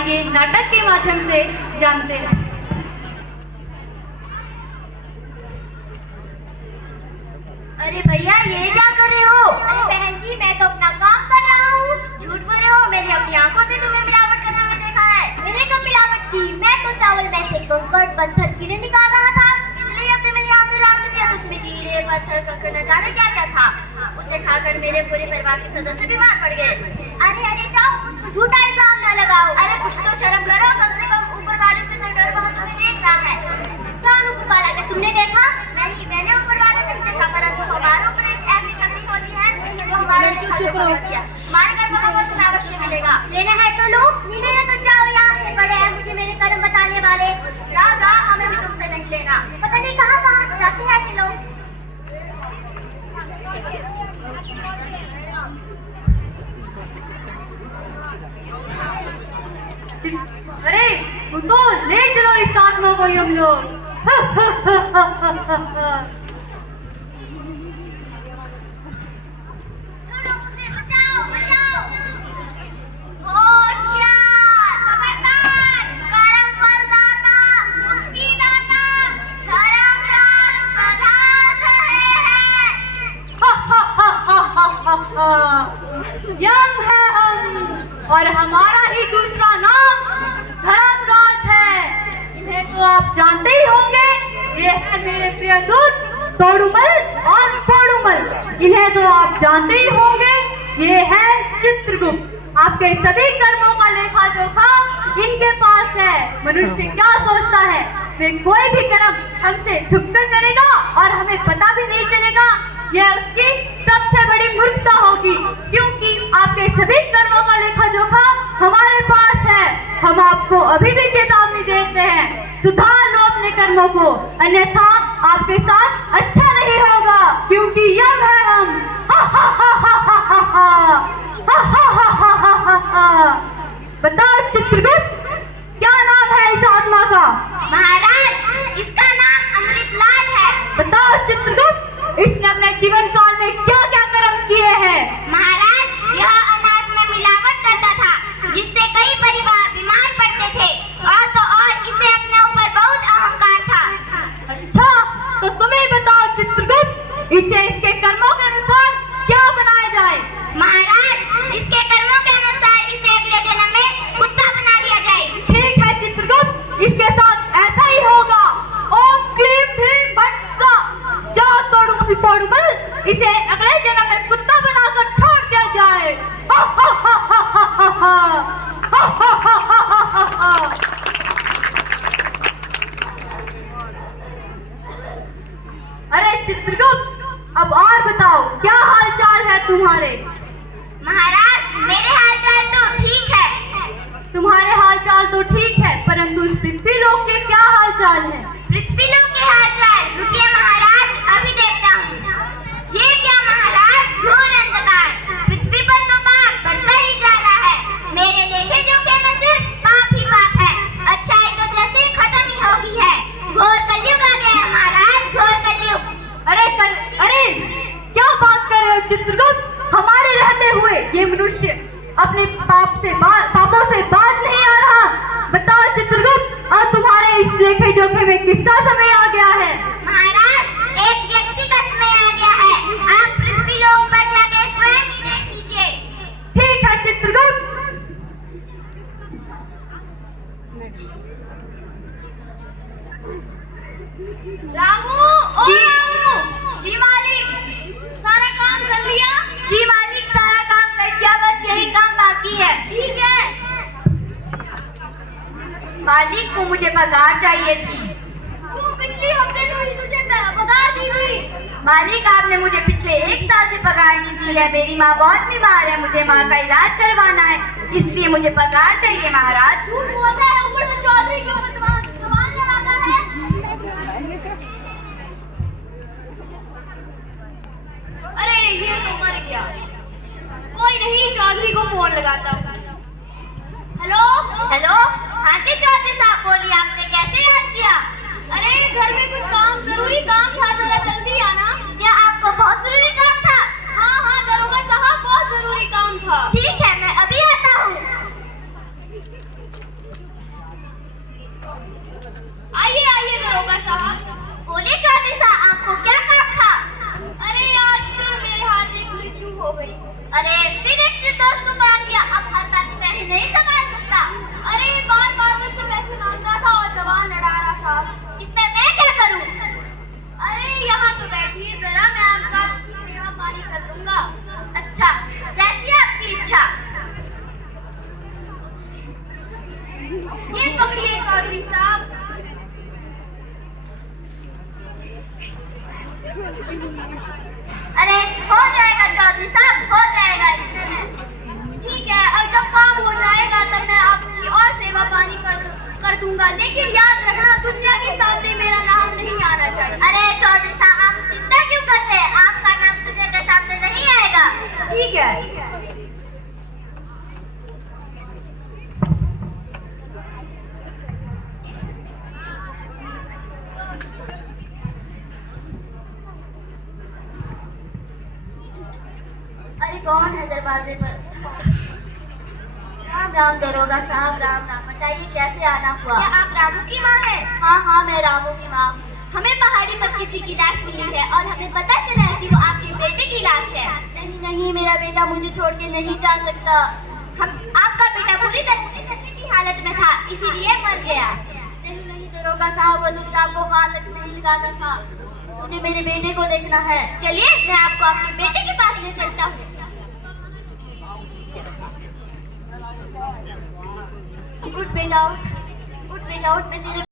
आइए नाटक के माध्यम से जानते हैं। अरे भैया ये क्या कर रहे हो? अरे बहन जी मैं तो अपना काम कर रहा हूँ। झूठ बोल रहे हो, मैंने अपनी आंखों से तुम्हें मिलावट करने में देखा है। मैंने कब मिलावट की? मैं तो चावल में से कंकड़ पत्थर कीड़े निकाल रहा था, पिछले हफ्ते मैंने यहाँ से राशन लिया तो उसमें कीड़े पत्थर कंकड़ न जाने क्या क्या था। उसे खाकर मेरे पूरे परिवार के सदस्य बीमार पड़ गए। अरे जाओ, झूठा इल्जाम न लगाओ। अरे कुछ तो शर्म करो, कम से कम ऊपर वाले से तो डर बहुत तुम्हें देख रहा है। कौन ऊपर वाला है, तुमने देखा? नहीं, मैंने ऊपर वाले से देखा, परंतु हमारे ऊपर एक ऐसी शक्ति होती है जो हमारे लिए किया। हमारे कर्मों का फल तुम्हें अवश्य मिलेगा। लेना है तो लो, नहीं लेना तो जाओ यहाँ से। बड़े हैं मुझे मेरे कर्म बताने वाले। राजा हमें भी तुमसे नहीं लेना। पता नहीं कहाँ जाते हैं कि लोग। अरे वो तो ले चलो इस आत्मा को हम लोग। यम है हम और हमारा ही दूसरा नाम धर्मराज है। इन्हें तो आप जानते ही होंगे, ये है मेरे प्रिय दूत तोड़ुमल और फोड़ुमल। इन्हें तो आप जानते ही होंगे, ये है चित्रगुप्त। आपके सभी कर्मों का लेखा जोखा इनके पास है। मनुष्य क्या सोचता है, वे कोई भी कर्म हमसे छुपकर करेगा और हमें पता भी नहीं चलेगा। यह उसकी सबसे बड़ी मूर्खता होगी, क्योंकि आपके सभी कर्मों का लेखा जोखा हमारे पास है। हम आपको अभी भी चेतावनी देते हैं, सुधार लो अपने कर्मों को, अन्यथा आपके साथ अच्छा नहीं होगा, क्योंकि यम है हम। बताओ चित्रगुप्त, क्या नाम है इस आत्मा का? महाराज इसका नाम अमृतलाल है। बताओ चित्रगुप्त, इसने अपने जीवन काल में क्या क्या कर्म किए हैं? महाराज यह अनाज में मिलावट करता था, जिससे कई परिवार बीमार पड़ते थे, और तो और इसे अपने ऊपर बहुत अहंकार था। अच्छा, तो तुम्हें बताओ चित्रगुप्त, इसे इसके कर्मों के अनुसार क्या बनाया जाए? महाराज इसके कर्मों के अनुसार इसे अगले जन्म में कुत्ता बना दिया जाए। ठीक है चित्रगुप्त, इसके साथ ऐसा ही होगा। ओम क्लीम भीम भट सा, जाओ तोड़ुमल फोड़ुमल, इसे अगले जन्म में कुत्ता बनाकर छोड़ दिया जाए। अरे चित्रगुप्त, अब और बताओ, क्या हाल चाल है तुम्हारे? महाराज मेरे हालचाल तो ठीक है। तुम्हारे हालचाल तो ठीक है, परंतु इस पृथ्वी लोक के क्या हालचाल है? पृथ्वी लोक के हालचाल रुकिए महाराज, अभी देखता हूँ। ये क्या महाराज, घोर अंधकार। पृथ्वी पर तो पाप बढ़ता ही जा रहा है। मेरे देखे जोखे में सिर्फ पाप ही पाप है। अच्छाई तो जैसे खत्म ही होगी है। घोर कलयुग आ गया है महाराज, घोर कलयुग। अरे क्या बात कर रहे हो चित्रगुप्त? हमारे रहते हुए ये मनुष्य अपने पापों से बाज नहीं आ रहा। बताओ चित्रगुप्त, और तुम्हारे इस लेखे जोखे में किसका समय आ गया है? महाराज एक व्यक्ति का समय आ गया है। आप पृथ्वी लोक पर जाके स्वयं ही देख लीजिए। ठीक है चित्रगुप्त। रामू, ओ रामू। जी मालिक, सारा काम कर लिया? जी मालिक सारा काम कर दिया, बस यही काम बाकी है। ठीक है। मालिक को मुझे पगार चाहिए थी। क्यों, पिछले हफ्ते तो ही तुझे पगार दी थी। मालिक आपने मुझे पिछले 1 साल से पगार नहीं दी है। मेरी माँ बहुत बीमार है, मुझे माँ का इलाज करवाना है, इसलिए मुझे पगार चाहिए महाराज। झूठ बोलता है, ऊपर से चौधरी के ऊपर सवाल लड़ाता है। अरे ये तो मर गया। कोई नहीं, चौधरी को फोन लगाता हूँ। हेलो हेलो, हाँ जी चौधरी साहब बोलिए, आपने कैसे याद किया? अरे घर में कुछ काम, जरूरी काम था, जरा जल्दी आना। क्या आपको बहुत जरूरी काम था? हाँ हाँ दरोगा साहब, बहुत जरूरी काम था। ठीक है मैं अभी आता हूँ। आइए आइए दरोगा साहब। बोले चौधरी साहब, आपको क्या काम था? अरे आज फिर मेरे हाथ एक मृत्यु हो गई। अरे फिर एक निर्दोष को मार दिया, अब हर बात पैसे नहीं संभाल सकता। अरे बार बार मुझसे पैसे मांग रहा था और जवान लड़ा रहा था। इसमें मैं क्या करूं? अरे यहाँ तो बैठिए जरा, मैं आपका सेवा पानी कर दूंगा। अच्छा, जैसी आपकी इच्छा। ये पकड़िए चौधरी साहब। अरे हो जाएगा चौधरी साहब, हो जाएगा इतने में। ठीक है, अब जब काम हो जाएगा तब मैं आपकी और सेवा पानी कर दूंगा, लेकिन याद रखना दुनिया के सामने मेरा नाम नहीं आना चाहिए। अरे चौधरी साहब, आप चिंता क्यों करते हैं? आपका नाम दुनिया के सामने नहीं आएगा। ठीक है। अरे कौन है दरवाजे पर? राम राम दरोगा साहब, राम राम। बताइए कैसे आना हुआ? क्या आप रामू की माँ हैं? हाँ हाँ, मैं रामू की माँ। हमें पहाड़ी पर किसी की लाश मिली है और हमें पता चला है कि वो आपके बेटे की लाश है। नहीं नहीं, मेरा बेटा मुझे छोड़ के नहीं जा सकता। आपका बेटा पूरी तरह से नशे की हालत में था, इसीलिए मर गया। नहीं नहीं दरोगा साहब, वो लोग आपको हाथ तक नहीं लगाता था। मुझे मेरे बेटे को देखना है। चलिए मैं आपको आपके बेटे के पास ले चलता हूँ। उठ बेटा उठ, उठ बेटा उठ, मैं तेरे